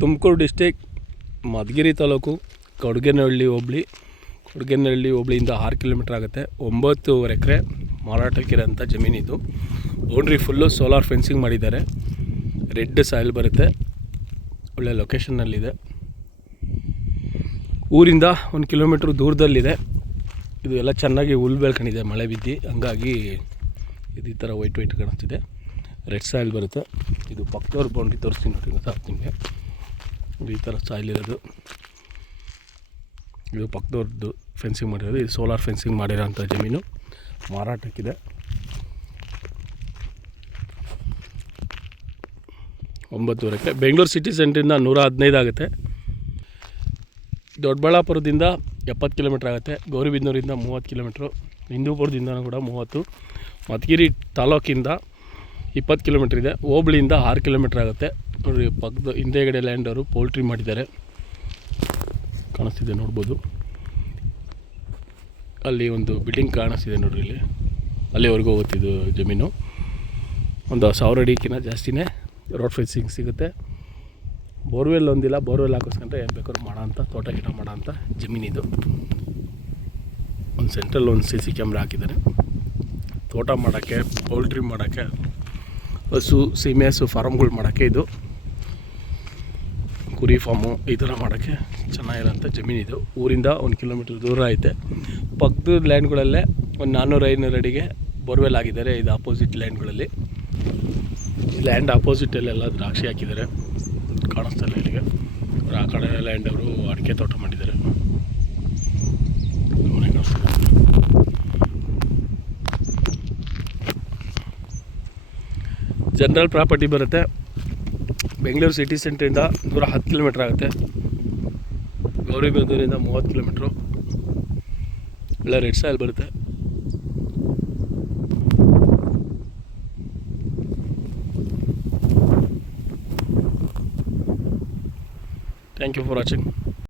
Tumakuru district Madhugiri taluk Kodagenahalli ಹೋಬಳಿಯಿಂದ 6 kilometre ಆಗುತ್ತೆ. 9.5 ಎಕರೆ ಮಾರಾಟಕ್ಕಿರೋಂಥ ಜಮೀನಿದು. Boundary full solar fencing ಮಾಡಿದ್ದಾರೆ. Red soil ಬರುತ್ತೆ, ಒಳ್ಳೆ ಲೊಕೇಶನ್ನಲ್ಲಿದೆ. ಊರಿಂದ 1 ಕಿಲೋಮೀಟ್ರ್ ದೂರದಲ್ಲಿದೆ. ಇದು ಎಲ್ಲ ಚೆನ್ನಾಗಿ ಹುಲ್ಲು ಬೆಳ್ಕೊಂಡಿದೆ ಮಳೆ ಬಿದ್ದು, ಹಂಗಾಗಿ ಇದು ಈ ಥರ ವೈಟ್ ಕಾಣಿಸ್ತಿದೆ. ರೆಡ್ ಸಾಯಿಲ್ ಬರುತ್ತೆ. ಇದು ಪಕ್ಕದವ್ರ ಬೌಂಡ್ರಿ ತೋರಿಸ್ತೀನಿ ನೋಡಿ, ಗೊತ್ತಾಗ್ತದೆ ನಿಮಗೆ. ಈ ಥರ ಸಾಯಿಲ್ ಇರೋದು, ಇದು ಪಕ್ಕದವ್ರದ್ದು ಫೆನ್ಸಿಂಗ್ ಮಾಡಿರೋದು. ಇದು ಸೋಲಾರ್ ಫೆನ್ಸಿಂಗ್ ಮಾಡಿರೋಂಥ ಜಮೀನು ಮಾರಾಟಕ್ಕಿದೆ. 9.5 ಎಕರೆ. ಬೆಂಗಳೂರು ಸಿಟಿ ಸೆಂಟ್ರಿಂದ 115 ಆಗುತ್ತೆ. ದೊಡ್ಡಬಳ್ಳಾಪುರದಿಂದ 70 ಕಿಲೋಮೀಟ್ರ್ ಆಗುತ್ತೆ. ಗೌರಿಬಿದನೂರಿಂದ 30 ಕಿಲೋಮೀಟ್ರು. ಹಿಂದೂಪುರದಿಂದ ಕೂಡ 30. ಮಧುಗಿರಿ ತಾಲೂಕಿಂದ 20 ಕಿಲೋಮೀಟ್ರ್ ಇದೆ. ಹೋಬಳಿಯಿಂದ 6 ಕಿಲೋಮೀಟ್ರ್ ಆಗುತ್ತೆ. ನೋಡಿ, ಪಕ್ಕದ ಹಿಂದೆಗಡೆ ಲ್ಯಾಂಡ್ ಅವರು ಪೋಲ್ಟ್ರಿ ಮಾಡಿದ್ದಾರೆ, ಕಾಣಿಸ್ತಿದೆ ನೋಡ್ಬೋದು. ಅಲ್ಲಿ ಒಂದು ಬಿಲ್ಡಿಂಗ್ ಕಾಣಿಸ್ತಿದೆ ನೋಡ್ರಿ, ಇಲ್ಲಿ ಅಲ್ಲಿವರೆಗೂ ಹೋಗುತ್ತಿದ್ದು ಜಮೀನು. ಒಂದು 1000 ಅಡಿಗಿಂತ ಜಾಸ್ತಿನೇ ರೋಡ್ ಫೆನ್ಸಿಂಗ್ ಸಿಗುತ್ತೆ. ಬೋರ್ವೆಲ್ ಒಂದಿಲ್ಲ, ಬೋರ್ವೆಲ್ ಹಾಕಿಸ್ಕೊಂಡ್ರೆ ಏನು ಬೇಕಾದ್ರೂ ಮಾಡೋಂಥ ತೋಟ ಗಿಡ ಮಾಡೋಂಥ ಜಮೀನಿದು. ಒಂದು ಸೆಂಟ್ರಲ್ ಒಂದು CC ಕ್ಯಾಮ್ರಾ ಹಾಕಿದ್ದಾರೆ. ತೋಟ ಮಾಡೋಕ್ಕೆ, ಪೌಲ್ಟ್ರಿ ಮಾಡೋಕ್ಕೆ, ಹಸು ಸೀಮೆ ಹಸು ಫಾರ್ಮ್ಗಳು ಮಾಡೋಕ್ಕೆ, ಇದು ಕುರಿ ಫಾರ್ಮು ಈ ಥರ ಮಾಡೋಕ್ಕೆ ಚೆನ್ನಾಗಿರೋಂಥ ಜಮೀನಿದು. ಊರಿಂದ 1 ಕಿಲೋಮೀಟ್ರ್ ದೂರ ಐತೆ. ಪಕ್ಕದ ಲ್ಯಾಂಡ್ಗಳಲ್ಲೇ ಒಂದು 400-500 ಅಡಿಗೆ ಬೋರ್ವೆಲ್ ಆಗಿದ್ದಾರೆ. ಇದು ಆಪೋಸಿಟ್ ಲ್ಯಾಂಡ್ಗಳಲ್ಲಿ, ಈ ಲ್ಯಾಂಡ್ ಆಪೋಸಿಟಲ್ಲೆಲ್ಲ ದ್ರಾಕ್ಷಿ ಹಾಕಿದ್ದಾರೆ, ಕಾಣಿಸ್ತಾಯಿಲ್ಲ ಇಲ್ಲಿಗೆ. ಆ ಕಡೆ ಲ್ಯಾಂಡ್ ಅವರು ಅಡಿಕೆ ತೋಟ ಮಾಡಿದ್ದಾರೆ, ಮನೆ ಕಾಣಿಸ್ತಿದೆ. ಜನರಲ್ ಪ್ರಾಪರ್ಟಿ ಬರುತ್ತೆ. ಬೆಂಗಳೂರು ಸಿಟಿ ಸೆಂಟ್ರಿಂದ 110 ಕಿಲೋಮೀಟ್ರ್ ಆಗುತ್ತೆ. ಗೌರಿಬಿದನೂರಿಂದ 30 ಕಿಲೋಮೀಟ್ರು. ಒಳ್ಳೆ ರೆಡ್ ಸಾಯಿಲ್ ಬರುತ್ತೆ. Thank you for watching.